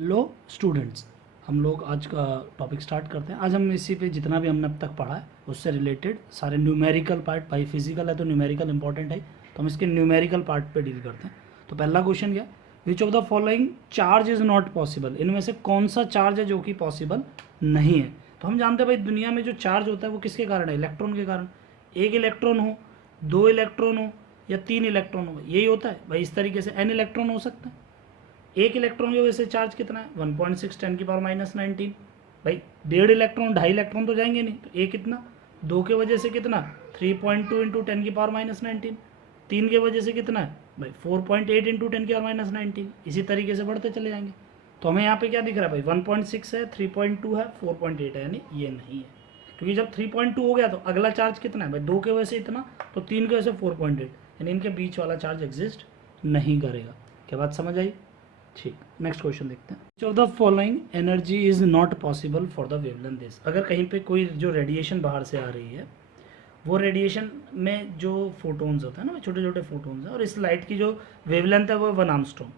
Hello students, हम लोग आज का टॉपिक स्टार्ट करते हैं। आज हम इसी पे जितना भी हमने अब तक पढ़ा है उससे रिलेटेड सारे न्यूमेरिकल पार्ट, भाई फिजिकल है तो न्यूमेरिकल इंपॉर्टेंट है, तो हम इसके न्यूमेरिकल पार्ट पे डील करते हैं। तो पहला क्वेश्चन क्या, which of the following charge is not possible, इनमें से कौन सा चार्ज है जो कि पॉसिबल नहीं है। तो हम जानते हैं भाई दुनिया में जो चार्ज होता है वो किसके कारण है, इलेक्ट्रॉन के कारण। एक इलेक्ट्रॉन हो, दो इलेक्ट्रॉन हो या तीन इलेक्ट्रॉन हो, यही होता है भाई। इस तरीके से एन इलेक्ट्रॉन हो सकता है। एक इलेक्ट्रॉन की वजह से चार्ज कितना है 1.6 10 की पावर -19। भाई डेढ़ इलेक्ट्रॉन, ढाई इलेक्ट्रॉन तो जाएंगे नहीं, तो एक कितना, दो के वजह से कितना 3.2 इंटू 10 की पावर -19। तीन के वजह से कितना है भाई 4.8 इंटू 10 की पावर -19। इसी तरीके से बढ़ते चले जाएंगे। तो हमें यहाँ पे क्या दिख रहा है भाई 1.6 है, 3.2 है, 4.8 है, यानी ये नहीं है। क्योंकि जब 3.2 हो गया तो अगला चार्ज कितना है भाई, दो के वजह से इतना, तो तीन की वजह से 4.8, यानी इनके बीच वाला चार्ज एग्जिस्ट नहीं करेगा। क्या बात समझ आई? ठीक, नेक्स्ट क्वेश्चन देखते हैं। Which of the following energy is not possible for the wavelength this. अगर कहीं पे कोई जो रेडिएशन बाहर से आ रही है, वो रेडिएशन में जो फोटोन्स होते हैं ना, छोटे छोटे फोटोन्स हैं, और इस लाइट की जो वेवलेंथ है वो 1 आर्मस्ट्रॉन्ग,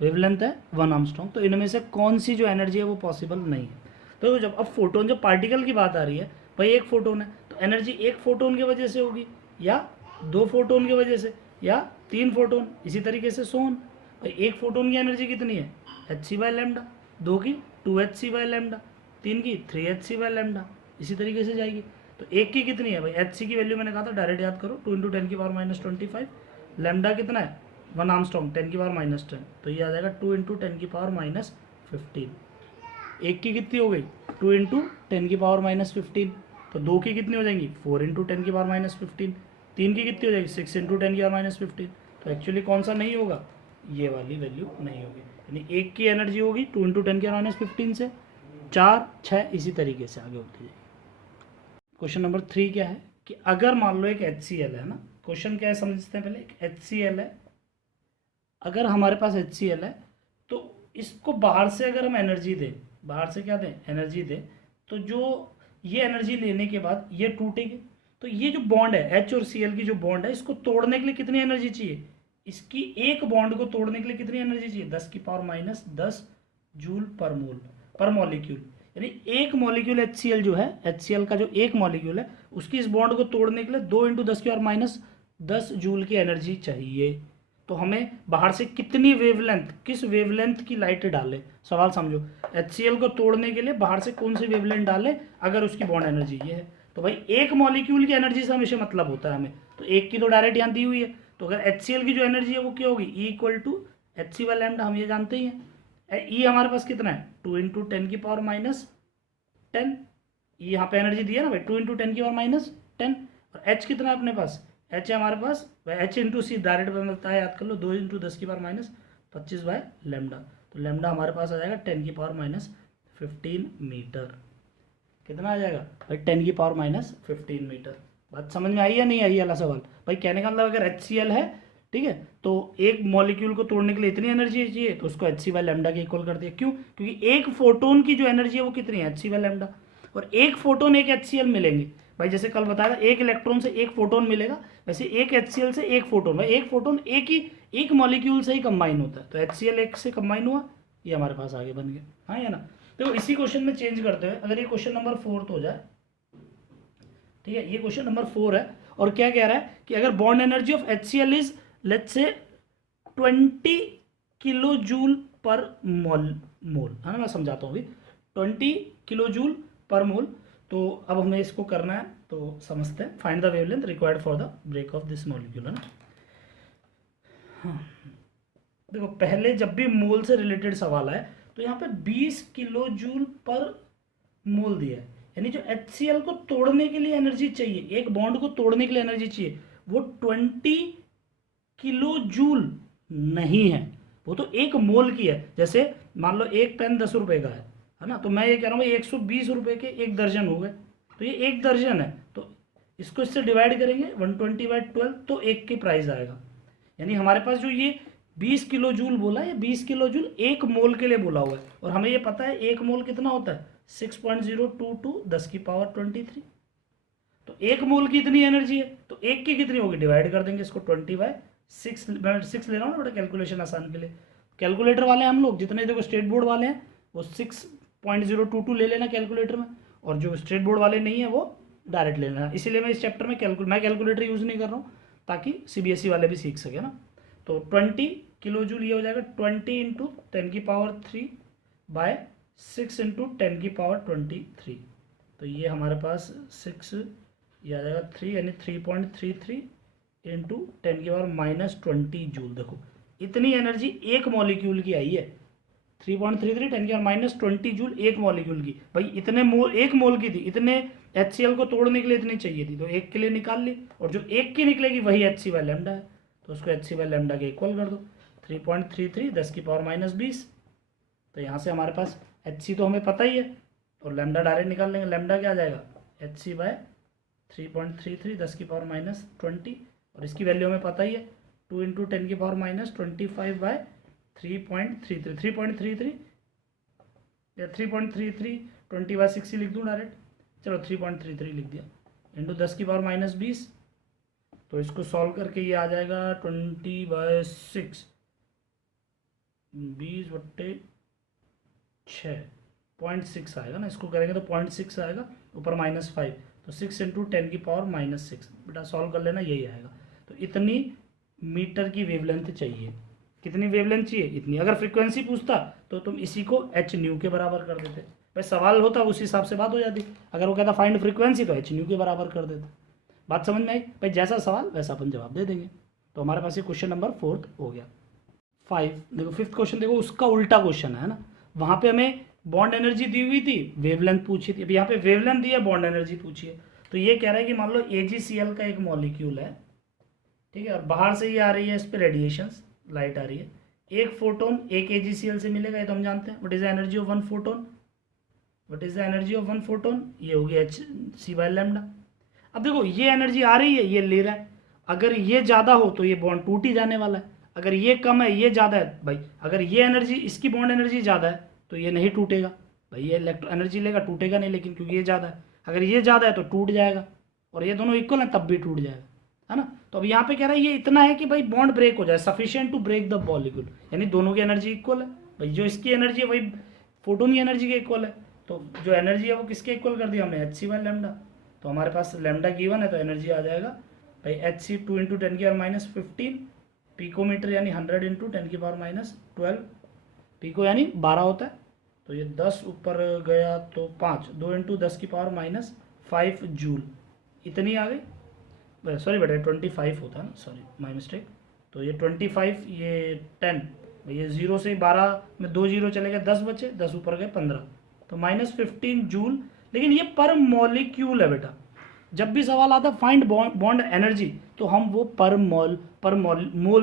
वेवलेंथ है 1 आर्मस्ट्रॉन्ग, तो इनमें से कौन सी जो एनर्जी है वो पॉसिबल नहीं है। तो जब अब फोटोन, जब पार्टिकल की बात आ रही है, भाई एक फोटोन है तो एनर्जी एक फोटोन की वजह से होगी, या दो फोटोन की वजह से, या तीन फोटोन, इसी तरीके से सोन। भाई एक फोटोन की एनर्जी कितनी है hc/λ, दो की 2hc/λ, तीन की 3hc/λ, इसी तरीके से जाएगी। तो एक की कितनी है भाई, hc की वैल्यू मैंने कहा था डायरेक्ट याद करो, 2 इंटू 10 की पावर -25, लैम्डा कितना है 1 आर्मस्ट्रॉन्ग 10 की पावर -10, तो ये आ जाएगा 2 इंटू 10 की पावर -15। एक की कितनी हो गई 2 इंटू 10 की पावर -15, तो दो की कितनी हो जाएंगी 4 इंटू 10 की पावर -15, तीन की कितनी हो जाएगी 6 इंटू 10 की पावर -15। तो एक्चुअली कौन सा नहीं होगा, ये वाली वैल्यू नहीं होगी। यानी एक की एनर्जी होगी 2 इंटू 10 की पावर -15 से 4 6 इसी तरीके से आगे होती जाएगी। क्वेश्चन नंबर 3 क्या है कि अगर मान लो एक HCl है ना, क्वेश्चन क्या है समझते हैं पहले। एक HCl है, अगर हमारे पास HCl है तो इसको बाहर से अगर हम एनर्जी दें, बाहर से क्या दें एनर्जी दें, तो जो ये एनर्जी लेने के बाद ये टूटेगी, तो ये जो बॉन्ड है H और Cl की जो बॉन्ड है, इसको तोड़ने के लिए कितनी एनर्जी चाहिए, इसकी एक बॉन्ड को तोड़ने के लिए कितनी एनर्जी चाहिए 10 की पावर -10 जूल पर मोल पर मॉलिक्यूल। यानी एक मॉलिक्यूल HCl जो है, HCl का जो एक मॉलिक्यूल है, उसकी इस बॉन्ड को तोड़ने के लिए 2 इंटू 10 की पावर -10 जूल की एनर्जी चाहिए। तो हमें बाहर से कितनी वेवलेंथ, किस वेवलेंथ की लाइट डाले, सवाल समझो। HCl को तोड़ने के लिए बाहर से कौन सी वेवलेंथ डाले अगर उसकी बॉन्ड एनर्जी ये है, तो भाई एक मॉलिक्यूल की एनर्जी से हमेशा मतलब होता है हमें, तो एक की तो डायरेक्ट यहाँ दी हुई है, तो अगर HCl की जो एनर्जी है वो क्या होगी E इक्वल टू hc/λ, हम ये जानते ही हैं। E हमारे पास कितना है 2 इंटू 10 की पावर -10, यहाँ पे एनर्जी दिया ना भाई 2 इंटू 10 की पावर -10, और H कितना है अपने पास, H है हमारे पास H इंटू सी डायरेक्ट बनता है, याद कर लो 2 इंटू 10 की पावर -25/λ, तो लैम्डा हमारे पास आ जाएगा 10 की पावर -15 मीटर। कितना आ जाएगा भाई 10 की पावर -15 मीटर। बात समझ में आई या नहीं आई वाला सवाल? भाई कहने का मतलब अगर HCl है, ठीक है, तो एक मॉलिक्यूल को तोड़ने के लिए इतनी एनर्जी चाहिए, तो उसको hc/λ के इक्वल कर दिया। क्यों? क्योंकि एक फोटोन की जो एनर्जी है वो कितनी है hc/λ, और एक फोटोन एक HCl मिलेंगे। भाई जैसे कल बताया था एक इलेक्ट्रॉन से एक फोटोन मिलेगा, वैसे एक HCl से एक फोटोन, भाई एक फोटोन एक मॉलिक्यूल से ही कंबाइन होता है, तो HCl एक से कंबाइन हुआ, ये हमारे पास आगे बन गया। हाँ या ना? तो इसी क्वेश्चन में चेंज करते हुए अगर ये क्वेश्चन नंबर 4 हो जाए, ठीक है, ये क्वेश्चन नंबर 4 है, और क्या कह रहा है कि अगर bond energy of HCl is let's say 20 kilo joule पर मोल, है ना, मैं समझाता हूँ अभी, 20 किलो जूल पर मोल। तो अब हमें इसको करना है, तो समझते हैं। Find the wavelength required for the break of this molecule, है ना। हाँ, देखो पहले जब भी मोल से रिलेटेड सवाल है तो यहाँ पे 20 किलो जूल पर मोल दिया है, यानी जो HCl को तोड़ने के लिए एनर्जी चाहिए, एक बॉन्ड को तोड़ने के लिए एनर्जी चाहिए, वो 20 किलो जूल नहीं है, वो तो एक मोल की है। जैसे मान लो एक पेन 10 रुपए का है ना, तो मैं ये कह रहा हूँ 120 रुपए के एक दर्जन हो गए, तो ये एक दर्जन है, तो इसको इससे डिवाइड करेंगे 120/12, तो एक की प्राइस आएगा। यानी हमारे पास जो ये 20 किलो जूल बोला है, 20 किलो जूल एक मोल के लिए बोला हुआ है, और हमें ये पता है एक मोल कितना होता है 6.022 10 की पावर 23। तो एक मोल की इतनी एनर्जी है, तो एक की कितनी होगी, डिवाइड कर देंगे इसको 20/6, मैं 6 ले रहा हूँ ना बेटा कैलकुलेशन आसान के लिए, कैलकुलेटर वाले हम लोग जितने देखो स्टेट बोर्ड वाले हैं वो 6.022 ले लेना कैलकुलेटर में, और जो स्टेट बोर्ड वाले नहीं है वो डायरेक्ट ले लेना। इसीलिए मैं इस चैप्टर में कैलकुलेटर यूज़ नहीं कर रहा हूँ ताकि CBSE वाले भी सीख सके ना। तो 20 किलो जूल ये हो जाएगा 20 इंटू 10⁻³ बाय 6 इंटू 10⁻23। तो ये हमारे पास 6 ये आ जाएगा 3 यानी 3.33 इंटू 10⁻⁻20 जूल। देखो इतनी एनर्जी एक मॉलिक्यूल की आई है, 3.33 10⁻⁻20 जूल एक मॉलिक्यूल की। भाई इतने मोल, एक मोल की थी, इतने HCl को तोड़ने के लिए इतनी चाहिए थी, तो एक के लिए निकाल ली, और जो एक की निकलेगी वही Hc/λ है, तो उसको Hc/λ के इक्वल कर दो। 3.33 10⁻⁻20। तो यहाँ से हमारे पास Hc तो हमें पता ही है, और लैम्डा डायरेक्ट निकाल लेंगे। लैम्डा क्या आ जाएगा Hc/3.33 10⁻⁻20, और इसकी वैल्यू हमें पता ही है 2 इंटू 10⁻⁻25 3.33 3.33 या 3.33 20/6 लिख दूँ डायरेक्ट, चलो 3.33 लिख दिया, इंटू 10⁻⁻20। तो इसको सॉल्व करके ये आ जाएगा 20/6 20/6 आएगा ना, इसको करेंगे तो 0.6 आएगा, ऊपर -5, तो 6 इंटू 10⁻⁻6 बेटा सॉल्व कर लेना, यही आएगा। तो इतनी मीटर की वेवलेंथ चाहिए। कितनी वेवलेंथ चाहिए? इतनी। अगर फ्रीक्वेंसी पूछता तो तुम इसी को hν के बराबर कर देते, भाई सवाल होता उस हिसाब से बात हो जाती। अगर वो कहता फाइंड फ्रीक्वेंसी तो hν के बराबर कर देते। बात समझ में आई? भाई जैसा सवाल वैसा अपन जवाब दे देंगे। तो हमारे पास ये क्वेश्चन नंबर 4 हो गया। 5 देखो 5th क्वेश्चन देखो, उसका उल्टा क्वेश्चन है ना। वहाँ पे हमें बॉन्ड एनर्जी दी हुई थी, वेवलेंथ पूछी थी। अब यहाँ पे वेवलेंथ दी है, बॉन्ड एनर्जी पूछी है। तो ये कह रहा है कि मान लो AgCl का एक मॉलिक्यूल है, ठीक है, और बाहर से ये आ रही है, इस पर रेडिएशंस लाइट आ रही है। एक फोटोन एक AgCl से मिलेगा, ये तो हम जानते हैं। What is the energy of one photon? What is the energy of one photon? ये होगी Hc/λ। अब देखो ये एनर्जी आ रही है, ये ले रहा है। अगर ये ज़्यादा हो तो ये बॉन्ड टूट ही जाने वाला है, अगर ये कम है ये ज़्यादा है। भाई अगर ये एनर्जी, इसकी बॉन्ड एनर्जी ज़्यादा है तो ये नहीं टूटेगा, भाई ये इलेक्ट्रो एनर्जी लेगा, टूटेगा नहीं, लेकिन क्योंकि ये ज़्यादा है। अगर ये ज़्यादा है तो टूट जाएगा, और ये दोनों इक्वल हैं तब भी टूट जाएगा, है ना। तो अब यहाँ पे कह रहा है ये इतना है कि भाई बॉन्ड ब्रेक हो जाए, sufficient to break the molecule, यानी दोनों की एनर्जी इक्वल है। भाई जो इसकी एनर्जी है वही फोटोन की एनर्जी के इक्वल है, तो जो एनर्जी है वो किसके इक्वल कर दिया हमने? Hc/λ। तो हमारे पास लैम्डा गिवन है, तो एनर्जी आ जाएगा भाई Hc 2 इंटू 10⁻⁻15 पिकोमीटर, यानी 100 इंटू 10⁻12 पिको यानी 12 होता है। तो ये 10 ऊपर गया तो 5, 2 इंटू 10⁻⁵ जूल, इतनी आ गई। सॉरी बेटा 25 होता है ना, सॉरी माई मिस्टेक। तो ये 25, ये 10, ये 0 से 12 में 2 0 चले गए, 10 बचे, 10 ऊपर गए 15, तो -15 जूल। लेकिन ये पर मॉलिक्यूल है बेटा। जब भी सवाल आता है फाइंड बॉन्ड एनर्जी, तो हम वो पर मोल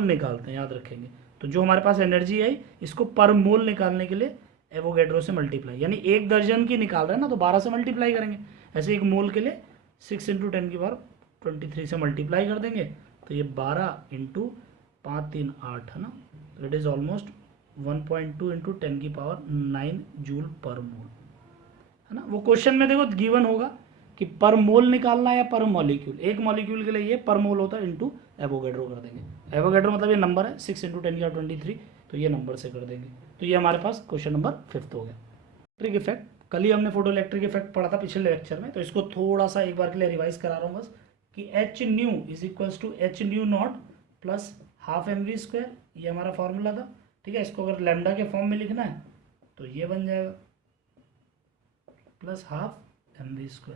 निकालते हैं, याद रखेंगे। तो जो हमारे पास एनर्जी है इसको पर मोल निकालने के लिए एवोगैड्रो से मल्टीप्लाई, यानी 1 दर्जन की निकाल रहे हैं ना, तो 12 से मल्टीप्लाई करेंगे। ऐसे 1 मोल के लिए 6 इंटू 10⁻23 से मल्टीप्लाई कर देंगे, तो ये 12 इंटू 5 3 8 है ना, it is almost 1.2 into 10⁹ joule पर मोल, है ना। वो क्वेश्चन में देखो गिवन होगा कि पर मोल निकालना है या पर मॉलिक्यूल। एक मॉलिक्यूल के लिए ये पर मोल होता है, इंटू एवोगैड्रो कर देंगे। एवोगैड्रो मतलब ये नंबर है 6 इंटू 10⁻23, तो ये नंबर से कर देंगे। तो ये हमारे पास क्वेश्चन नंबर 5 हो गया। इलेक्ट्रिक इफेक्ट, कल ही हमने फोटो इलेक्ट्रिक इफेक्ट पढ़ा था पिछले लेक्चर में, तो इसको थोड़ा सा एक बार के लिए रिवाइज करा रहा हूँ बस, कि hν is equals to hν0 plus half mv², ये हमारा फॉर्मूला था, ठीक है। इसको अगर लैम्डा के फॉर्म में लिखना है तो ये बन जाएगा प्लस हाफ mv²,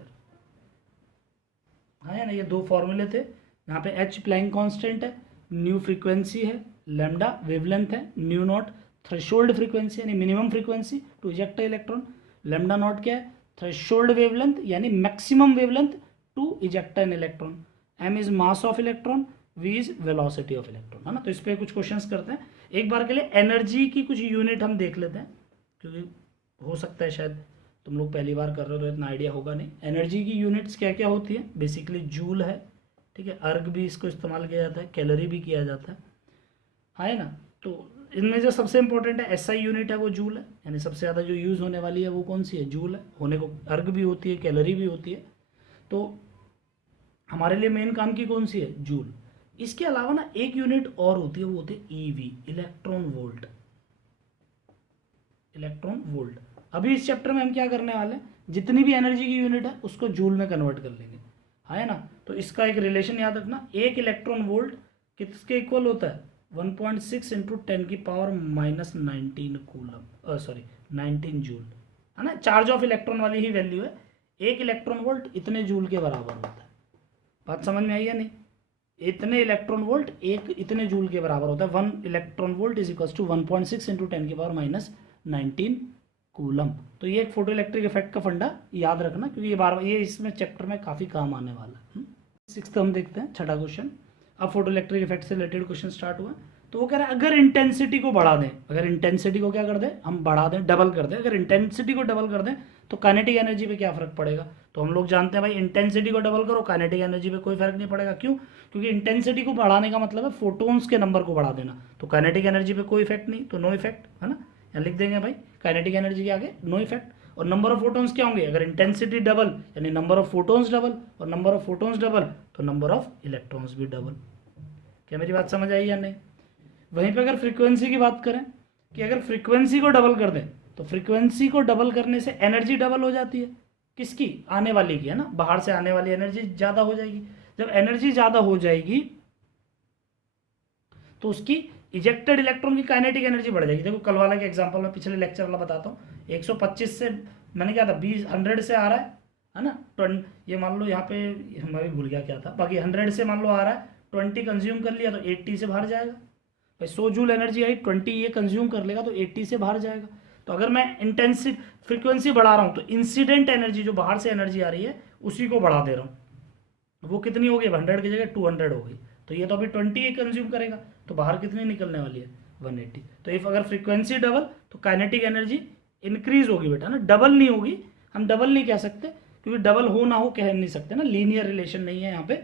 हाँ है ना। ये 2 फॉर्मूले थे। यहाँ पे h प्लैंक कांस्टेंट है, न्यू फ्रीक्वेंसी है, लैम्डा वेवलेंथ है, ν0 थ्रेशोल्ड फ्रीक्वेंसी यानी minimum frequency to eject electron, lambda naught क्या है? थ्रेशोल्ड वेवलेंथ यानी maximum wavelength to eject an electron, m is mass of electron, v is velocity of electron, है ना। तो इस पर कुछ क्वेश्चंस करते हैं। एक बार के लिए एनर्जी की कुछ यूनिट हम देख लेते हैं, क्योंकि हो सकता है शायद तुम लोग पहली बार कर रहे हो तो इतना आइडिया होगा नहीं। एनर्जी की यूनिट्स क्या क्या होती है? बेसिकली जूल है, ठीक है, अर्ग भी इसको इस्तेमाल किया जाता है, कैलोरी भी किया जाता है ना। तो इनमें जो सबसे इंपॉर्टेंट है SI यूनिट है वो जूल है, यानी सबसे ज़्यादा जो यूज़ होने वाली है वो कौन सी है? जूल है। होने को अर्ग भी होती है, कैलोरी भी होती है, तो हमारे लिए मेन काम की कौन सी है? जूल। इसके अलावा ना एक यूनिट और होती है, वो होती है EV, electron volt, electron volt. अभी इस चैप्टर में हम क्या करने वाले हैं, जितनी भी एनर्जी की यूनिट है उसको जूल में कन्वर्ट कर लेंगे, है ना। तो इसका एक रिलेशन याद रखना, एक इलेक्ट्रॉन वोल्ट किसके इक्वल होता है, 1.6 इंटू 10⁻⁻19 कूलम, सॉरी 19 जूल, है ना। चार्ज ऑफ इलेक्ट्रॉन वाली ही वैल्यू है, एक इलेक्ट्रॉन वोल्ट इतने जूल के बराबर होता है। बात समझ में आई या नहीं, इतने इलेक्ट्रॉन वोल्ट एक इतने जूल के बराबर होता है। 1 electron volt is equal to 1.6 into 10⁻⁻19 coulomb. तो ये एक फोटो इलेक्ट्रिक इफेक्ट का फंडा याद रखना, क्योंकि ये बार ये इसमें चैप्टर में काफ़ी काम आने वाला है। 6th हम देखते हैं, छठा क्वेश्चन। अब फोटो इलेक्ट्रिक इफेक्ट से रिलेटेड क्वेश्चन स्टार्ट हुआ। तो वो कह रहा है अगर इंटेंसिटी को बढ़ा दें, अगर इंटेंसिटी को क्या कर दें, हम बढ़ा दें, डबल कर दें, अगर इंटेंसिटी को डबल कर दें तो काइनेटिक एनर्जी पे क्या फर्क पड़ेगा। तो हम लोग जानते हैं भाई, इंटेंसिटी को डबल करो काइनेटिक एनर्जी पे कोई फर्क नहीं पड़ेगा। क्यों, क्योंकि इंटेंसिटी को बढ़ाने का मतलब है फोटोन्स के नंबर को बढ़ा देना, तो काइनेटिक एनर्जी पे कोई इफेक्ट नहीं, तो नो इफेक्ट, है ना। यहाँ लिख देंगे भाई काइनेटिक एनर्जी के आगे नो इफेक्ट। और नंबर ऑफ फोटोन्स क्या होंगे, अगर इंटेंसिटी डबल यानी नंबर ऑफ फोटोन्स डबल, और नंबर ऑफ फोटोन्स डबल तो नंबर ऑफ इलेक्ट्रॉन्स भी डबल। क्या मेरी बात समझ आई या नहीं। वहीं पे अगर फ्रीक्वेंसी की बात करें कि अगर फ्रीक्वेंसी को डबल कर दें तो फ्रीक्वेंसी को डबल करने से एनर्जी डबल हो जाती है, किसकी, आने वाली की, है ना। बाहर से आने वाली एनर्जी ज़्यादा हो जाएगी। जब एनर्जी ज़्यादा हो जाएगी तो उसकी इजेक्टेड इलेक्ट्रॉन की काइनेटिक एनर्जी बढ़ जाएगी। देखो कल वाला के एग्जांपल में, पिछले लेक्चर वाला बताता हूँ। 125 से मैंने क्या था 100 से आ रहा है ना, ये मान लो यहाँ पे हमारी भूल गया क्या था, बाकी 100 से मान लो आ रहा है, 20 कंज्यूम कर लिया तो 80 से बाहर जाएगा भाई। 100 जूल एनर्जी आई, 20 ये कंज्यूम कर लेगा तो 80 से बाहर जाएगा। तो अगर मैं इंटेंसिव फ्रीक्वेंसी बढ़ा रहा हूँ तो इंसिडेंट एनर्जी जो बाहर से एनर्जी आ रही है उसी को बढ़ा दे रहा हूँ, वो कितनी हो गई, 100 की जगह 200 हो गई। तो ये तो अभी 20 ही कंज्यूम करेगा, तो बाहर कितनी निकलने वाली है, 180। तो इफ अगर फ्रीक्वेंसी डबल तो काइनेटिक एनर्जी इंक्रीज होगी बेटा ना, डबल नहीं होगी। हम डबल नहीं कह सकते क्योंकि डबल हो ना हो कह नहीं सकते ना, लीनियर रिलेशन नहीं है यहाँ पे,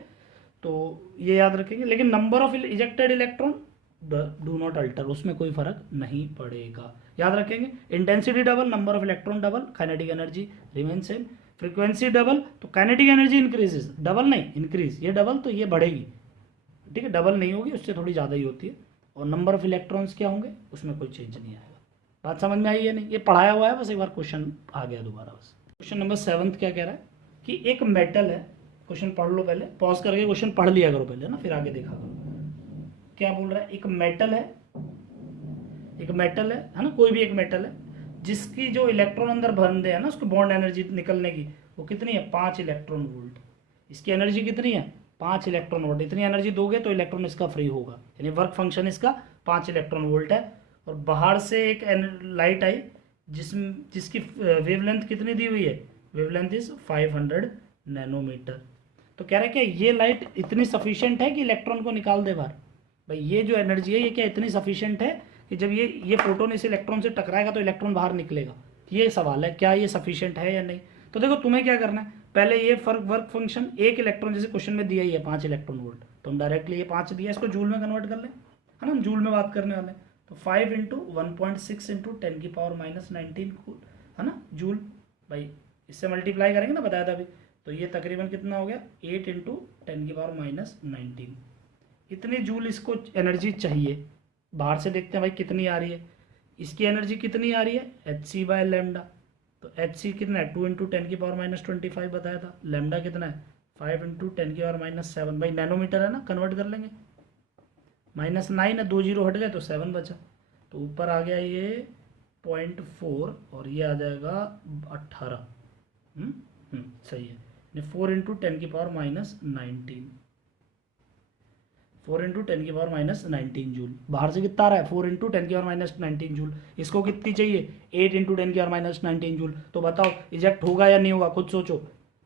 तो ये याद रखेंगे। लेकिन number of ejected electron do not alter, उसमें कोई फर्क नहीं पड़ेगा, याद रखेंगे। Intensity double, number of electron double, kinetic energy remain same. Frequency double तो काइनेटिक एनर्जी इंक्रीजेस, डबल नहीं इंक्रीज, ये डबल तो ये बढ़ेगी, ठीक है, डबल नहीं होगी, उससे थोड़ी ज़्यादा ही होती है। और नंबर ऑफ इलेक्ट्रॉन्स क्या होंगे, उसमें कोई चेंज नहीं आएगा। बात समझ में आई है नहीं, ये पढ़ाया हुआ है, बस एक बार क्वेश्चन आ गया दोबारा बस। क्वेश्चन नंबर 7 क्या कह रहा है कि एक मेटल है, क्वेश्चन पढ़ लो पहले, पॉज करके क्वेश्चन पढ़ लिया करो पहले ना, फिर आगे देखा करो। क्या बोल रहा है, एक मेटल है, एक मेटल है ना, कोई भी एक मेटल है जिसकी जो इलेक्ट्रॉन अंदर भरने हैं ना, उसकी बॉन्ड एनर्जी निकलने की वो कितनी है, 5 इलेक्ट्रॉन वोल्ट। इसकी एनर्जी कितनी है, 5 इलेक्ट्रॉन वोल्ट। इतनी एनर्जी दोगे तो इलेक्ट्रॉन इसका फ्री होगा, यानी वर्क फंक्शन इसका 5 इलेक्ट्रॉन वोल्ट है। और बाहर से एक लाइट आई जिसकी वेवलेंथ कितनी दी हुई है, वेवलेंथ इज 500 नैनोमीटर। तो कह रहा है कि ये लाइट इतनी सफिशिएंट है कि इलेक्ट्रॉन को निकाल दे बाहर। भाई ये जो एनर्जी है ये क्या इतनी सफिशिएंट है कि जब ये प्रोटॉन इस इलेक्ट्रॉन से टकराएगा तो इलेक्ट्रॉन बाहर निकलेगा। ये सवाल है, क्या ये सफिशिएंट है या नहीं। तो देखो तुम्हें क्या करना है, पहले ये वर्क फंक्शन एक इलेक्ट्रॉन जैसे क्वेश्चन में दिया ही है 5 इलेक्ट्रॉन वोल्ट, तो हम डायरेक्टली ये 5 दिया इसको जूल में कन्वर्ट कर लें, है ना, हम जूल में बात करने वाले हैं। तो 5 इंटू 1.6 इंटू 10⁻⁻19 है ना जूल। भाई इससे मल्टीप्लाई करेंगे ना, बताया था अभी, तो ये तकरीबन कितना हो गया 8 इंटू 10⁻⁻19। इतनी जूल इसको एनर्जी चाहिए। बाहर से देखते हैं भाई कितनी आ रही है, इसकी एनर्जी कितनी आ रही है, hc/λ। तो hc कितना है 2 इंटू 10⁻⁻25 बताया था, लैम्डा कितना है 5 इंटू 10⁻⁻7। भाई नैनोमीटर है ना, कन्वर्ट कर लेंगे, -9 है, 2 जीरो हट गए तो 7 बचा, तो ऊपर आ गया ये 0.4 और ये आ जाएगा 18। सही है, 4 इंटू 10⁻⁻19, 4 इंटू 10⁻⁻19 जूल। बाहर से कितना आ रहा है 4 इंटू 10⁻⁻19 जूल, इसको कितनी चाहिए 8 इंटू 10⁻⁻19 जूल। तो बताओ इजेक्ट होगा या नहीं होगा, खुद सोचो।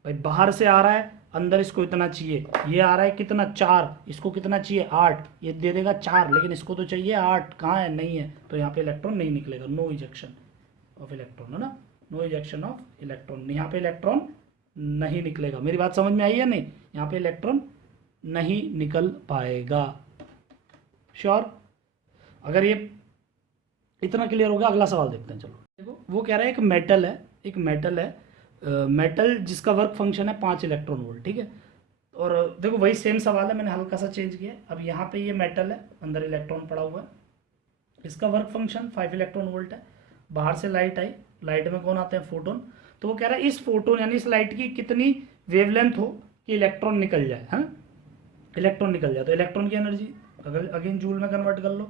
भाई बाहर से आ रहा है, अंदर इसको इतना चाहिए, ये आ रहा है कितना 4, इसको कितना चाहिए 8, ये दे देगा 4, लेकिन इसको तो चाहिए 8, कहाँ है, नहीं है, तो यहाँ पे इलेक्ट्रॉन नहीं निकलेगा, नो इजेक्शन ऑफ इलेक्ट्रॉन, है ना, नो इजेक्शन ऑफ इलेक्ट्रॉन, यहाँ पे इलेक्ट्रॉन नहीं निकलेगा। मेरी बात समझ में आई है नहीं, यहाँ पे इलेक्ट्रॉन नहीं निकल पाएगा, श्योर। अगर ये इतना क्लियर हो गया, अगला सवाल देखते हैं। चलो देखो, वो कह रहा है एक मेटल है, एक मेटल है, मेटल जिसका वर्क फंक्शन है 5 इलेक्ट्रॉन वोल्ट, ठीक है। और देखो वही सेम सवाल है, मैंने हल्का सा चेंज किया। अब यहाँ पे ये मेटल है, अंदर इलेक्ट्रॉन पड़ा हुआ है, इसका वर्क फंक्शन 5 इलेक्ट्रॉन वोल्ट है। बाहर से लाइट आई, लाइट में कौन आते हैं, फोटोन। तो वो कह रहा है इस फोटोन यानी इस लाइट की कितनी वेवलेंथ हो कि इलेक्ट्रॉन निकल जाए, है इलेक्ट्रॉन निकल जाए। तो इलेक्ट्रॉन की एनर्जी अगर अगेन जूल में कन्वर्ट कर लो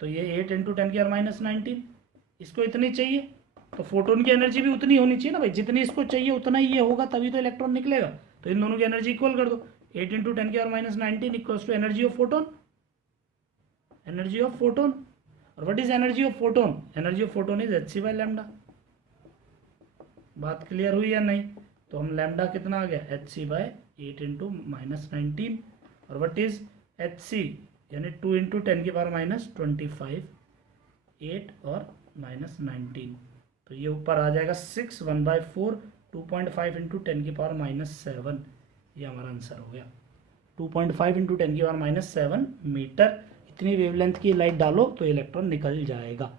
तो ये 8 × 10⁻⁻⁹, इसको इतनी चाहिए, तो फोटोन की एनर्जी भी उतनी होनी चाहिए ना भाई, जितनी इसको चाहिए उतना ही ये होगा, तभी तो इलेक्ट्रॉन निकलेगा। तो इन दोनों की एनर्जी इक्वल कर दो, 8 × 10⁻⁹ equals to energy of photon, energy of photon. और what is energy of photon, energy of photon is hc/λ। बात क्लियर हुई या नहीं। तो हम लैम्डा कितना आ गया, hc/8 × -19, और व्हाट इज hc यानी 2 × 10⁻25, 8 और -19, तो ये ऊपर आ जाएगा 6, 1/4, 2.5 × 10⁻⁷, ये हमारा आंसर हो गया। 2.5 × 10⁻⁷ मीटर, इतनी वेवलेंथ की लाइट डालो तो इलेक्ट्रॉन निकल जाएगा।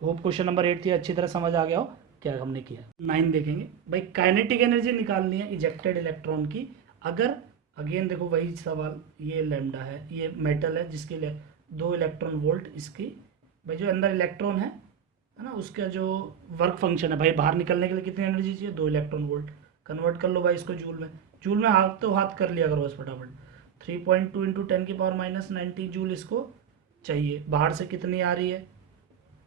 होप क्वेश्चन नंबर 8 थी अच्छी तरह समझ आ गया हो क्या हमने किया। 9 देखेंगे भाई, काइनेटिक एनर्जी निकालनी है इजेक्टेड इलेक्ट्रॉन की। अगर अगेन देखो वही सवाल, ये लैम्डा है, ये मेटल है जिसके लिए 2 इलेक्ट्रॉन वोल्ट, इसकी भाई जो अंदर इलेक्ट्रॉन है ना, उसका जो वर्क फंक्शन है भाई, बाहर निकलने के लिए कितनी एनर्जी चाहिए, 2 इलेक्ट्रॉन वोल्ट। कन्वर्ट कर लो भाई इसको जूल में, जूल में हाथ तो हाथ कर लिया करो बस फटाफट। 3.2 × 10⁻⁻90 जूल इसको चाहिए। बाहर से कितनी आ रही है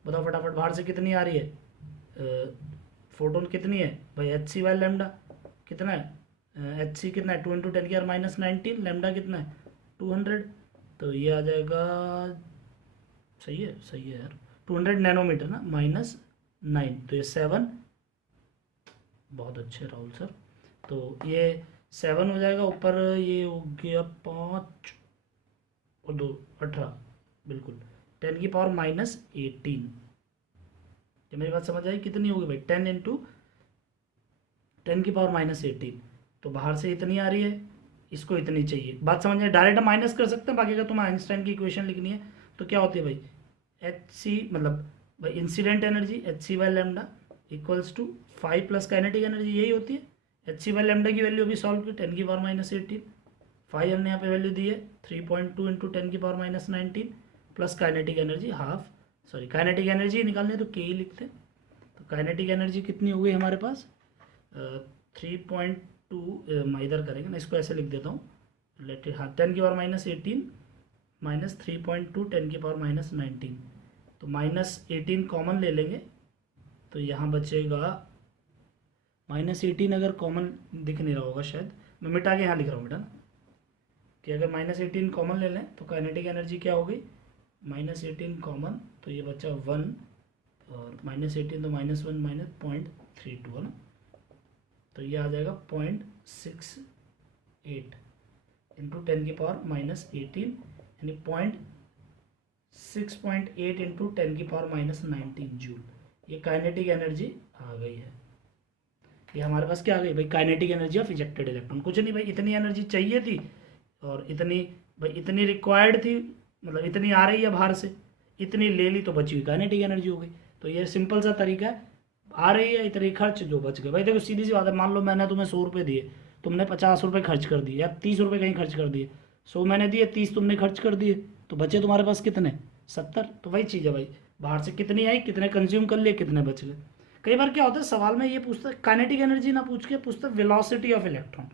बताओ फटाफट, बाहर से कितनी आ रही है, फोटोन कितनी है भाई, hc/λ कितना है, hc कितना है 2 × 10⁻⁹, लैम्डा कितना है 200, तो ये आ जाएगा, सही है यार, 200 नैनोमीटर ना, -9, तो ये 7, बहुत अच्छे राहुल सर, तो ये 7 हो जाएगा, ऊपर ये हो गया 5 और 2 18, बिल्कुल 10⁻⁻18। ये मेरी बात समझ आई, कितनी होगी भाई 10 × 10⁻⁻18, तो बाहर से इतनी आ रही है, इसको इतनी चाहिए। बात समझ में, डायरेक्ट माइनस कर सकते हैं, बाकी अगर तुम्हें आइंस्टाइन की इक्वेशन लिखनी है तो क्या होती है भाई, hc मतलब भाई incident energy hc/λ equals to 5 plus kinetic energy, यही होती है। hc/λ की वैल्यू अभी सॉल्व की 10⁻⁻18, 5 हमने यहाँ पे वैल्यू दी है, 3.2 × 10⁻⁻19 plus kinetic energy half, sorry kinetic energy निकालने तो के ही लिखते, तो काइनेटिक एनर्जी कितनी हो गई हमारे पास 3.2, मैं इधर करेंगे ना, इसको ऐसे लिख देता हूँ, लेट इट, हाँ 10⁻⁻18 - 3.2 10⁻⁻19, तो -18 कॉमन ले लेंगे, तो यहाँ बचेगा -18, अगर कॉमन दिख नहीं रहा होगा शायद, मैं मिटा के यहाँ लिख रहा हूँ बेटा ना, कि अगर -18 कॉमन ले लें तो काइनेटिक एनर्जी क्या हो गई, -18 कॉमन, तो ये बचा 1, और -18 तो -1 -0.32 है ना, तो ये आ जाएगा 0.68 × 10⁻⁻18, यानी 6.8 × 10⁻⁻19 जूल, ये काइनेटिक एनर्जी आ गई है। ये हमारे पास क्या आ गई भाई, kinetic energy of ejected electron. कुछ नहीं भाई, इतनी एनर्जी चाहिए थी और इतनी भाई इतनी रिक्वायर्ड थी, मतलब इतनी आ रही है बाहर से, इतनी ले ली तो बची हुई काइनेटिक एनर्जी हो गई। तो ये सिंपल सा तरीका है, आ रही है इतनी, खर्च जो बच गए भाई। देखो सीधी सी बात है, मान लो मैंने तुम्हें 100 रुपये दिए, तुमने 50 रुपये खर्च कर दिए, या 30 रुपये कहीं खर्च कर दिए, 100 मैंने दिए, 30 तुमने खर्च कर दिए, तो बचे तुम्हारे पास कितने 70। तो वही चीज़ है भाई, बाहर से कितनी आई, कितने कंज्यूम कर लिए, कितने बच गए। कई बार क्या होता है सवाल में ये पूछता है, काइनेटिक एनर्जी ना पूछ के पूछता है वेलोसिटी ऑफ इलेक्ट्रॉन।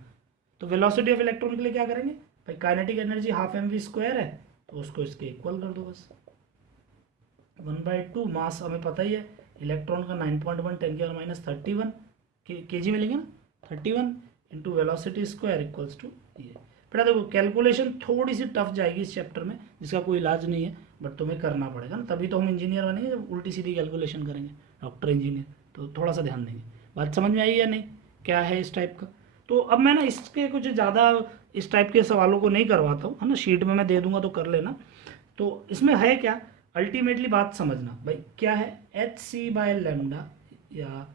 तो वेलोसिटी ऑफ इलेक्ट्रॉन के लिए क्या करेंगे भाई, काइनेटिक एनर्जी ½ mv² है, तो उसको इसके इक्वल कर दो बस, 1/2, मास हमें पता ही है इलेक्ट्रॉन का 9.1 10⁻⁻31 kg मिलेंगे ना, 31 × वेलोसिटी स्क्वायर इक्वल्स टू ये। बेटा देखो कैलकुलेशन थोड़ी सी टफ जाएगी इस चैप्टर में, जिसका कोई इलाज नहीं है, बट तुम्हें करना पड़ेगा ना, तभी तो हम इंजीनियर बनेंगे जब उल्टी सीधी कैलकुलेशन करेंगे, डॉक्टर इंजीनियर, तो थोड़ा सा ध्यान देंगे। बात समझ में आई या नहीं, क्या है इस टाइप का। तो अब मैं ना इसके कुछ ज़्यादा इस टाइप के सवालों को नहीं करवाता हूँ, है ना, शीट में मैं दे दूंगा तो कर लेना। तो इसमें है क्या, अल्टीमेटली बात समझना भाई, क्या है hc/λ या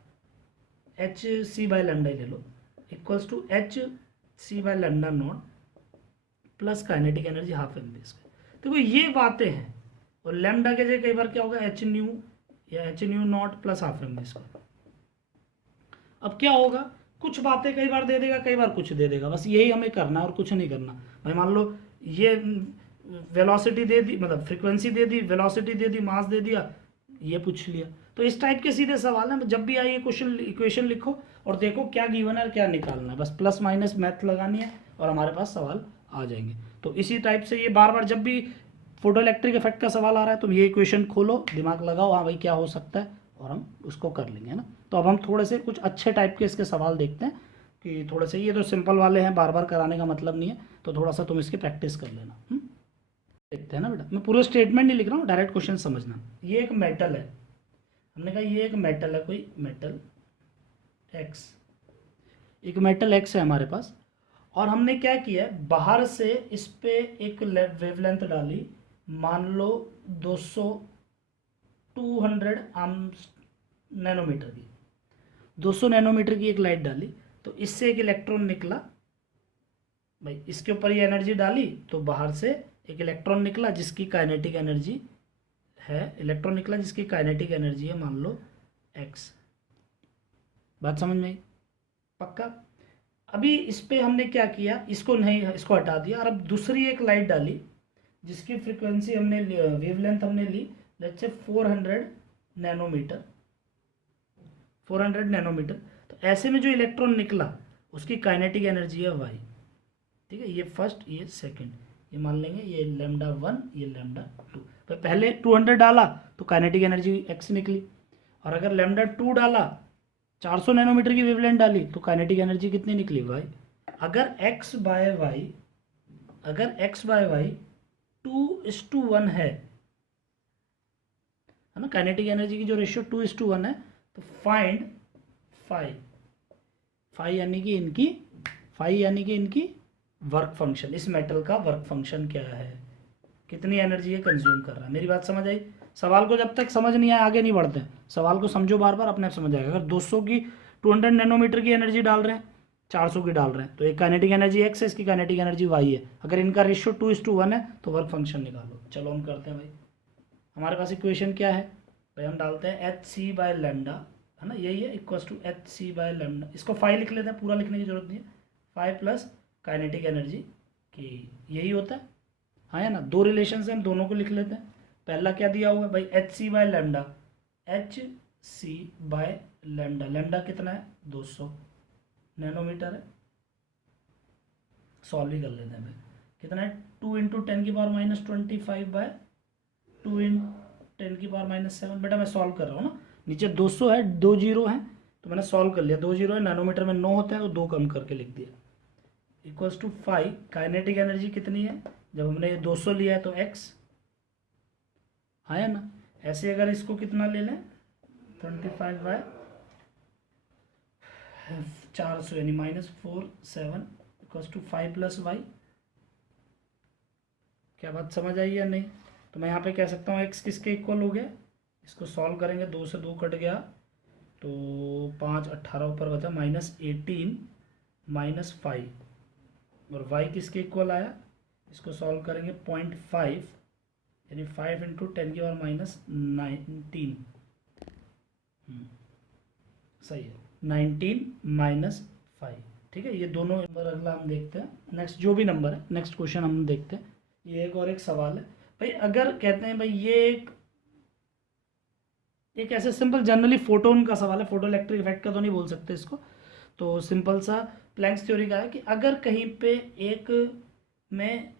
hc/λ ले लो, equals to hc/λ0 plus kinetic energy ½ mv²। देखो ये बातें हैं, और लैम्डा के जगह कई बार क्या होगा hν या hν0 प्लस ½ mv²। अब क्या होगा, कुछ बातें कई बार दे देगा, कई बार कुछ दे देगा, बस यही हमें करना है और कुछ नहीं करना भाई। मान लो ये वेलोसिटी दे दी, मतलब फ्रीक्वेंसी दे दी, वेलोसिटी दे दी, मास दे दिया, ये पूछ लिया, तो इस टाइप के सीधे सवाल हैं, जब भी आइए क्वेश्चन इक्वेशन लिखो और देखो क्या गिवन है और क्या निकालना है, बस प्लस माइनस मैथ लगानी है और हमारे पास सवाल आ जाएंगे। तो इसी टाइप से ये बार बार जब भी फोटो इलेक्ट्रिक इफेक्ट का सवाल आ रहा है तुम ये इक्वेशन खोलो, दिमाग लगाओ, हाँ भाई क्या हो सकता है, और हम उसको कर लेंगे, है ना। तो अब हम थोड़े से कुछ अच्छे टाइप के इसके सवाल देखते हैं कि थोड़े से, ये तो सिंपल वाले हैं, बार बार कराने का मतलब नहीं है, तो थोड़ा सा तुम इसकी प्रैक्टिस कर लेना। देखते हैं ना बेटा, मैं पूरा स्टेटमेंट नहीं लिख रहा हूँ, डायरेक्ट क्वेश्चन समझना। ये एक मेटल है, हमने कहा ये एक मेटल है, कोई मेटल एक्स, एक मेटल एक्स है हमारे पास, और हमने क्या किया है, बाहर से इस पे एक वेवलेंथ डाली, मान लो 200 नैनोमीटर की, 200 नैनोमीटर की एक लाइट डाली, तो इससे एक इलेक्ट्रॉन निकला भाई, इसके ऊपर ये एनर्जी डाली तो बाहर से एक इलेक्ट्रॉन निकला जिसकी काइनेटिक एनर्जी है, इलेक्ट्रॉन निकला जिसकी काइनेटिक एनर्जी है मान लो एक्स। बात समझ में आई? पक्का? अभी इस पे हमने क्या किया, इसको नहीं, इसको हटा दिया, और अब दूसरी एक लाइट डाली जिसकी फ्रीक्वेंसी हमने वेवलेंथ हमने ली लेट्स से 400 नैनोमीटर, 400 नैनोमीटर। तो ऐसे में जो इलेक्ट्रॉन निकला उसकी काइनेटिक एनर्जी है वाई, ठीक है, ये फर्स्ट ये सेकंड, ये मान लेंगे ये लैम्डा 1 ये लैम्डा 2। तो पहले 200 डाला तो काइनेटिक एनर्जी एक्स निकली, और अगर लैम्डा 2 डाला 400 नैनोमीटर की वेवलेंथ डाली तो काइनेटिक एनर्जी कितनी निकली वाई। अगर x बाय वाई, अगर x बाय वाई 2:1 है ना, काइनेटिक एनर्जी की जो रेशियो 2:1 है, तो फाइंड फाई, फाई यानी कि इनकी, फाई यानी कि इनकी वर्क फंक्शन, इस मेटल का वर्क फंक्शन क्या है, कितनी एनर्जी ये कंज्यूम कर रहा है। मेरी बात समझ आई? सवाल को जब तक समझ नहीं आया आगे नहीं बढ़ते हैं, सवाल को समझो बार बार, अपने आप समझ आएगा। अगर 200 की 200 नैनोमीटर की एनर्जी डाल रहे हैं, 400 की डाल रहे हैं, तो एक काइनेटिक एनर्जी एक्स है, इसकी काइनेटिक एनर्जी वाई है, अगर इनका रेशियो 2:1 है तो वर्क फंक्शन निकालो। चलो हम करते हैं भाई, हमारे पास इक्वेशन क्या है भाई, हम डालते हैं एच सी बाय लैम्डा, है ना, यही है, equals to H C by lambda, इसको फाइव लिख लेते हैं, पूरा लिखने की जरूरत नहीं है, 5 प्लस काइनेटिक एनर्जी की, यही होता है, हाँ है ना, दो रिलेशन से हम दोनों को लिख लेते हैं। पहला क्या दिया हुआ है भाई, H C by lambda, H C by lambda, lambda कितना है 200 नैनोमीटर है, सॉल्व ही कर लेते हैं भाई, कितना है 2 इंटू 10⁻⁻25 बाय 2 इन 10⁻⁻7। बेटा मैं सॉल्व कर रहा हूँ ना, नीचे 200 है, 2 जीरो है, तो मैंने सॉल्व कर लिया, 2 जीरो है, नैनोमीटर में 9 होता है तो 2 कम करके लिख दिया, इक्वल्स टू 5। काइनेटिक एनर्जी कितनी है, जब हमने ये 200 लिया है तो x, हाँ है ना, ऐसे अगर इसको कितना ले लें 25 बाय 400 यानी -47 इक्वल्स टू 5 प्लस वाई। क्या बात समझ आई या नहीं? तो मैं यहाँ पे कह सकता हूँ x किसके इक्वल हो गया, इसको सॉल्व करेंगे, 2 से 2 कट गया तो 5 18 ऊपर बचा -18 -5, और y किसके इक्वल आया, इसको सॉल्व करेंगे 0.5 यानी 5 इंटू 10⁻⁻19, सही है, 19 -5, ठीक है। ये दोनों नंबर अगला हम देखते हैं, नेक्स्ट जो भी नंबर है, नेक्स्ट क्वेश्चन हम देखते हैं। ये एक और एक सवाल है भाई, अगर कहते हैं भाई ये एक ऐसे सिंपल जनरली फोटोन का सवाल है, फोटो इलेक्ट्रिक इफेक्ट का तो नहीं बोल सकते इसको, तो सिंपल सा प्लैंक्स थ्योरी का है कि अगर कहीं पे एक में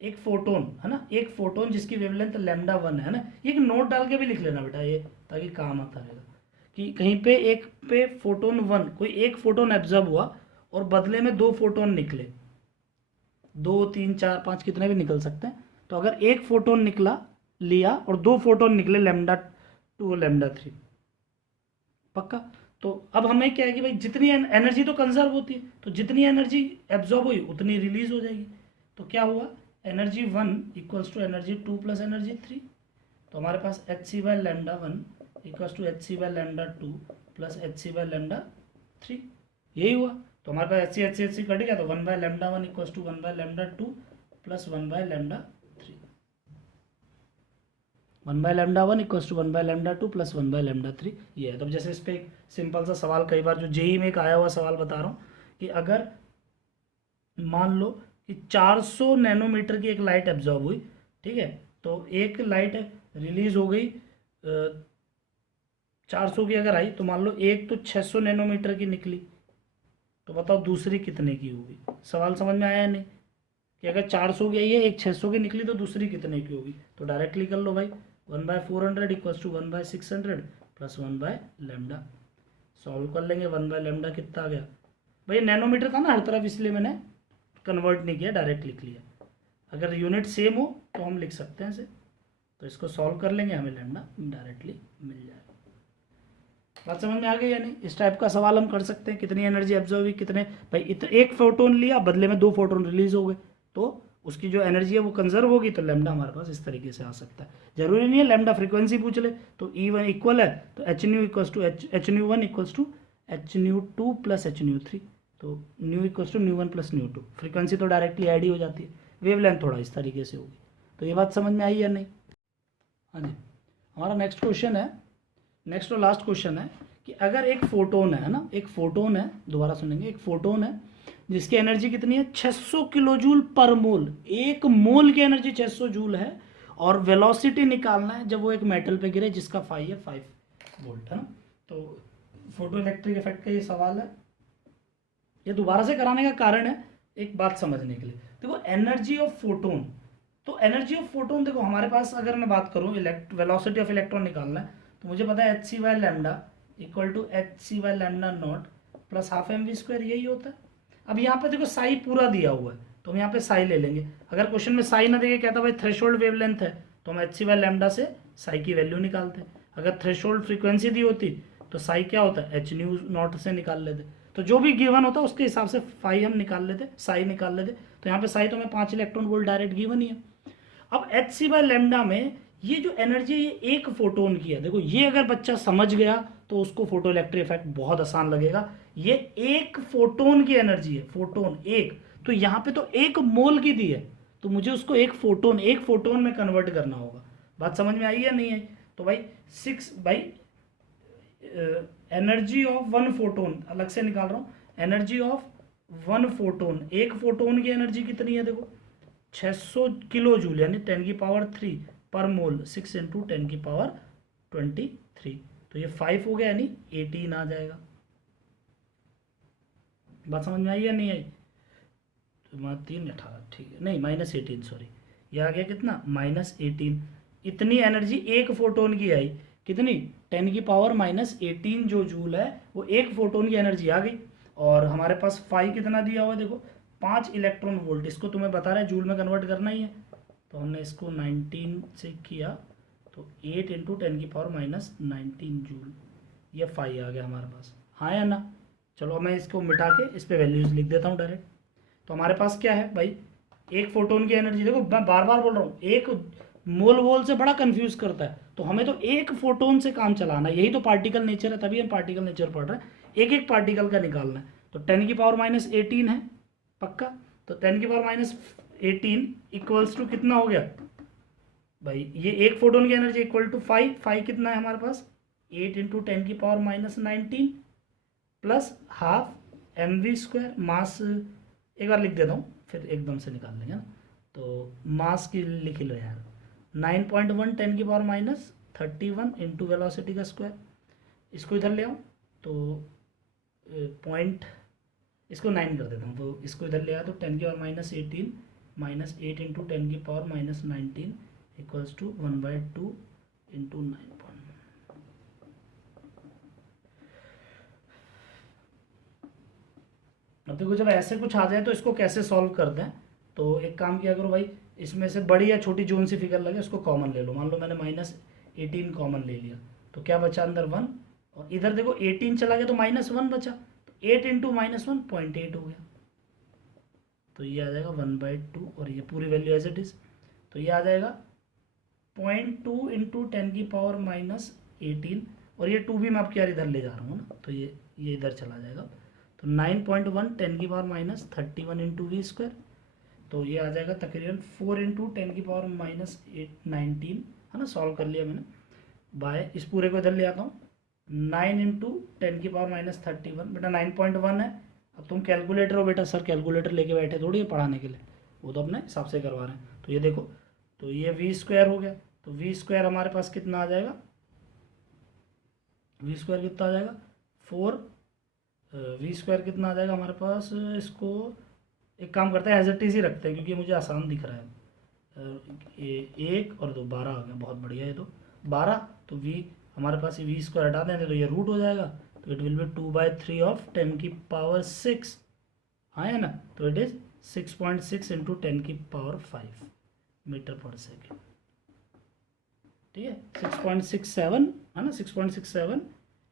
एक फोटोन है ना, एक फोटोन जिसकी वेवलेंथ लैम्डा 1 है ना, ये एक नोट डाल के भी लिख लेना बेटा ये, ताकि काम आता रहेगा, कि कहीं पे एक पे फोटोन 1, कोई एक फोटोन एब्जॉर्ब हुआ और बदले में 2 फोटोन निकले, 2 3 4 5 कितने भी निकल सकते हैं, तो अगर एक फोटोन निकला लिया और 2 फोटोन निकले लैम्डा 2 और लैम्डा 3, पक्का। तो अब हमें क्या है कि भाई जितनी एनर्जी तो कंजर्व होती है, तो जितनी एनर्जी एब्जॉर्ब हुई उतनी रिलीज हो जाएगी, तो क्या हुआ, energy 1 equals to energy 2 plus energy 3, तो हमारे पास H C by lambda 1 equals to H C by lambda 2 plus H C by lambda 3, यही हुआ। तो हमारे पास एच सी कट गया, तो 1 by lambda 1 equals to 1 by lambda 2 plus 1 by lambda 3, 1 by lambda 1 equals to 1 by lambda 2 plus 1 by lambda 3, ये है। तो जैसे इस पर एक सिंपल सा सवाल, कई बार जो जेई में एक आया हुआ सवाल बता रहा हूँ, कि अगर मान लो कि 400 नैनोमीटर की एक लाइट एब्जॉर्ब हुई, ठीक है, तो एक लाइट रिलीज हो गई 400 की अगर आई तो मान लो एक तो 600 नैनोमीटर की निकली, तो बताओ दूसरी कितने की होगी। सवाल समझ में आया या नहीं कि अगर 400 की आई है, एक 600 की निकली, तो दूसरी कितने की होगी। तो डायरेक्टली कर लो भाई, 1/400 इक्वल्स टू 1/600 प्लस 1/λ। सॉल्व कर लेंगे, 1/λ कितना आ गया भाई, नैनोमीटर था ना हर तरफ, इसलिए मैंने कन्वर्ट नहीं किया, डायरेक्ट लिख लिया। अगर यूनिट सेम हो तो हम लिख सकते हैं इसे। तो इसको सॉल्व कर लेंगे, हमें लैम्डा डायरेक्टली मिल जाएगा। बात समझ में आ गई या नहीं। इस टाइप का सवाल हम कर सकते हैं, कितनी एनर्जी एब्जॉर्ब हुई, कितने भाई एक फोटोन लिया, बदले में 2 फोटोन रिलीज हो गए, तो उसकी जो एनर्जी है वो कंजर्व होगी, तो लैम्डा हमारे पास इस तरीके से आ सकता है। जरूरी नहीं है लैम्डा फ्रीक्वेंसी पूछ ले, तो E1 इक्वल है तो H nu equals to H nu one equals to H nu two plus H nu three, तो nu equals to nu one plus nu two. Frequency तो डायरेक्टली ऐड ही हो जाती है, वेवलेंथ थोड़ा इस तरीके से होगी। तो ये बात समझ में आई या नहीं। हाँ जी, हमारा नेक्स्ट क्वेश्चन है, नेक्स्ट और लास्ट क्वेश्चन है कि अगर एक फोटोन है ना, एक फोटोन है, दोबारा सुनेंगे, एक फोटोन है जिसकी एनर्जी कितनी है 600 किलो जूल पर मोल, एक मोल की एनर्जी 600 जूल है, और वेलोसिटी निकालना है जब वो एक मेटल पे गिरे जिसका फाई है 5 वोल्ट, है ना। तो फोटो इलेक्ट्रिक इफेक्ट का ये सवाल है, ये दोबारा से कराने का कारण है एक बात समझने के लिए। देखो एनर्जी ऑफ फोटोन, तो एनर्जी ऑफ फोटोन देखो हमारे पास, अगर मैं बात करूँ वेलोसिटी ऑफ इलेक्ट्रॉन निकालना है, तो मुझे पता है hc/λ equal to hc/λ naught plus half mv², यही होता है। अब यहाँ पे देखो साई पूरा दिया हुआ है, तो हम यहाँ पे साई ले लेंगे। अगर क्वेश्चन में साई ना देखे, कहता भाई थ्रेशोल्ड वेवलेंथ है, तो हम hc/λ से साई की वैल्यू निकालते हैं। अगर थ्रेशोल्ड फ्रीक्वेंसी दी होती तो साई क्या होता है, h नॉट से निकाल लेते। तो जो भी गिवन होता है उसके हिसाब से फाई हम निकाल लेते, साई निकाल लेते। तो यहाँ पे साई तो हमें 5 इलेक्ट्रॉन वोल्ट डायरेक्ट गिवन ही है। अब hc/λ में ये जो एनर्जी ये एक फोटोन की है, देखो ये अगर बच्चा समझ गया तो उसको फोटो इलेक्ट्रिक इफेक्ट बहुत आसान लगेगा। ये एक फोटोन की एनर्जी है, फोटोन एक, तो यहाँ पे तो एक मोल की दी है, तो मुझे उसको एक फोटोन में कन्वर्ट करना होगा। बात समझ में आई या नहीं आई। तो भाई 6 भाई एनर्जी ऑफ 1 फोटोन अलग से निकाल रहा हूँ, एनर्जी ऑफ 1 फोटोन, एक फोटोन की एनर्जी कितनी है देखो 600 किलो जूल, यानी 10⁻³ पर मोल, 6 इंटू 10⁻23, तो ये 5 हो गया, यानी 18 आ जाएगा। बात समझ में आई या नहीं आई। तो 3 18, ठीक है, नहीं -18 सॉरी, ये आ गया कितना -18। इतनी एनर्जी एक फोटोन की आई, कितनी 10⁻⁻18 जो जूल है वो एक फोटोन की एनर्जी आ गई। और हमारे पास फाई कितना दिया हुआ है देखो 5 इलेक्ट्रॉन वोल्ट, इसको तुम्हें बता रहा है जूल में कन्वर्ट करना ही है, तो हमने इसको 19 से किया, तो 8 इंटू 10⁻⁻19 जूल, ये फाई आ गया हमारे पास, हाँ या ना। चलो मैं इसको मिटा के इस पे वैल्यूज लिख देता हूँ डायरेक्ट। तो हमारे पास क्या है भाई, एक फोटोन की एनर्जी, देखो मैं बार बार बोल रहा हूँ, एक मोल वोल से बड़ा कंफ्यूज करता है, तो हमें तो एक फोटोन से काम चलाना है, यही तो पार्टिकल नेचर है, तभी हम पार्टिकल नेचर पढ़ रहे हैं। एक एक पार्टिकल का निकालना है, तो 10⁻⁻18 है पक्का, तो 10⁻⁻18 इक्वल्स टू कितना हो गया भाई, ये एक फोटोन की एनर्जी इक्वल टू 5 कितना है हमारे पास 8 इंटू 10⁻⁻19 प्लस हाफ mv², मास एक बार लिख देता हूँ फिर एकदम से निकाल लेंगे ना। तो मास की लिख लो यार, 9.1 10⁻31 इंटू वेलोसिटी का स्क्वायर, इसको इधर ले आऊँ तो पॉइंट, इसको 9 कर देता हूँ, तो इसको इधर ले आया तो 10⁻⁻18 -8 इंटू 10⁻⁻19 इक्वल्स टू 1/2 इंटू 9. अब देखो जब ऐसे कुछ आ जाए तो इसको कैसे सॉल्व करते हैं। तो एक काम किया करो भाई, इसमें से बड़ी या छोटी जोन सी फिगर लगे उसको कॉमन ले लो। मान लो मैंने -18 कॉमन ले लिया, तो क्या बचा अंदर 1, और इधर देखो 18 चला गया तो -1 बचा, तो 8 इंटू -1 0.8 हो गया, तो ये आ जाएगा 1/2, और ये पूरी वैल्यू एज इट इज, तो ये आ जाएगा 0.2 इंटू 10⁻⁻18, और ये 2 भी मैं आपके यार इधर ले जा रहा हूँ ना, तो ये इधर चला जाएगा, तो 9.1 10⁻31 इंटू v², तो ये आ जाएगा तकरीबन 4 इंटू 10⁻⁻19, है ना। सॉल्व कर लिया मैंने, बाय इस पूरे को इधर ले आता हूँ, 9 इंटू 10⁻31, बेटा 9.1 है। अब तुम कैलकुलेटर हो बेटा, सर कैलकुलेटर लेके बैठे थोड़ी है पढ़ाने के लिए, वो तो अपने हिसाब से करवा रहे हैं। तो ये देखो, तो ये v² हो गया, तो v² हमारे पास कितना आ जाएगा वी स्क्वायर कितना आ जाएगा 4, वी स्क्वायर कितना आ जाएगा हमारे पास, इसको एक काम करते हैं एज इट इज ही रखते हैं क्योंकि मुझे आसान दिख रहा है। एक और दो 12 आ गया, बहुत बढ़िया है। तो 12, तो वी हमारे पास ये वी स्क्वायर हटा देंगे तो ये रूट हो जाएगा, तो इट विल बी 2/3 ऑफ 10 की पावर 6, हाँ है ना। तो इट इज 6.6 इंटू 10 की पावर 5 मीटर पर सेकेंड, ठीक है। 6.67 है ना, 6.67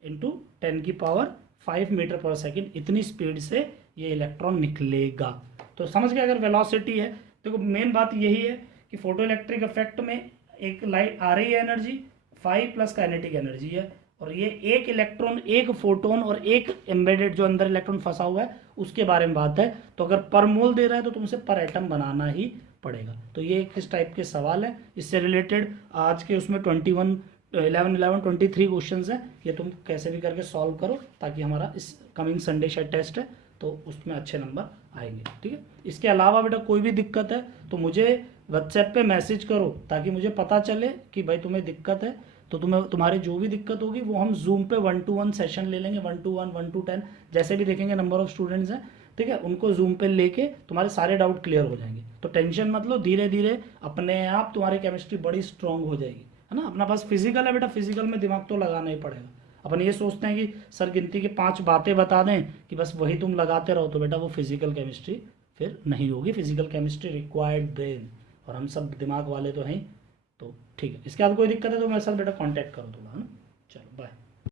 इंटू 10 की पावर 5 मीटर पर सेकेंड, इतनी स्पीड से ये इलेक्ट्रॉन निकलेगा। तो समझ गए, अगर वेलोसिटी है, देखो मेन बात यही है कि फोटो इलेक्ट्रिक इफेक्ट में एक लाइट आ रही है एनर्जी 5 प्लस काइनेटिक एनर्जी है, और ये एक इलेक्ट्रॉन, एक फोटोन और एक एम्बेडेड जो अंदर इलेक्ट्रॉन फंसा हुआ है उसके बारे में बात है। तो अगर पर मोल दे रहा है तो तुमसे पर एटम बनाना ही पड़ेगा। तो ये किस टाइप के सवाल है, इससे रिलेटेड आज के उसमें 23 क्वेश्चंस हैं, ये तुम कैसे भी करके सॉल्व करो ताकि हमारा इस कमिंग संडे शायद टेस्ट है तो उसमें अच्छे नंबर आएंगे, ठीक है। इसके अलावा बेटा कोई भी दिक्कत है तो मुझे व्हाट्सएप पे मैसेज करो ताकि मुझे पता चले कि भाई तुम्हें दिक्कत है। तो तुम्हारे जो भी दिक्कत होगी वो हम जूम पे 1-to-1 सेशन ले लेंगे, 1-to-1, 1-to-10 जैसे भी देखेंगे नंबर ऑफ स्टूडेंट्स हैं, ठीक है। उनको जूम पे लेके तुम्हारे सारे डाउट क्लियर हो जाएंगे। तो टेंशन मत लो, धीरे धीरे अपने आप तुम्हारी केमिस्ट्री बड़ी स्ट्रांग हो जाएगी, है ना। अपना पास फिजिकल है बेटा, फिजिकल में दिमाग तो लगाना ही पड़ेगा। अपन ये सोचते हैं कि सर गिनती के 5 बातें बता दें कि बस वही तुम लगाते रहो, तो बेटा वो फिजिकल केमिस्ट्री फिर नहीं होगी। फिजिकल केमिस्ट्री रिक्वायर्ड ब्रेन, और हम सब दिमाग वाले तो हैं। तो ठीक है, इसके बाद कोई दिक्कत है तो मेरे साथ बेटा कांटेक्ट करो थोड़ा, है ना। चलो बाय।